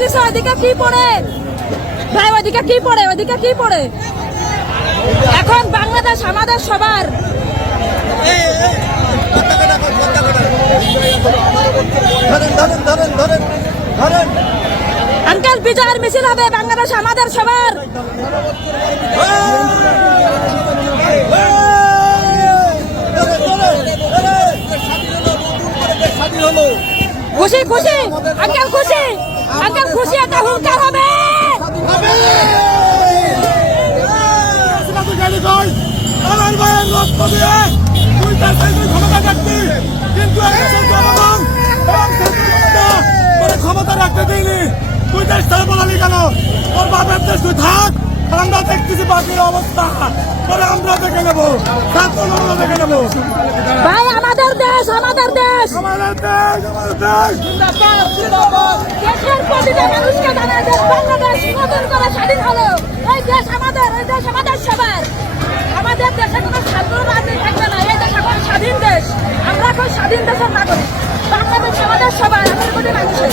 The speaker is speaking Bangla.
দেখছ ওইদিকে কি পড়ে? ভাই ওইদিকে কি পড়ে? ওইদিকে কি পড়ে? এখন বাংলাদেশ, আমাদের সবার। আঙ্কেল, বিজয়ের মিছিল হবে, বাংলাদেশ, আমাদের সবার স্বাধীন হলো খুশি খুশি। আঙ্কেল খুশি? আঙ্কেল খুশি, একটা হুঙ্কার হবে। ক্ষমতা রাখতি তোরে দিইনি তুই দেশ ছেড়ে বলালি কেন তোর বাপের দেশ তুই থাক আমরা দেখতেছি বাকির অবস্থা। তোরে আমরা দেখে নেব। জনতা দেখে নেব। ভাই আমাদের দেশ আমাদের দেশ। আমাদের দেশ আমাদের দেশ। দেশের প্রতিটা মানুষকে জানায় দেশ বাংলাদেশ নতুন করে স্বাধীন হলো। এই দেশ আমাদের এই দেশ আমাদের সবার। আমাদের দেশে কোনো ছাত্র রাজনীতি থাকবে না। এই দেশ এখন স্বাধীন দেশ। আমরা এখন স্বাধীন দেশের নাগরিক। বাংলাদেশ আমাদের সবার আমাদের কোটি মানুষের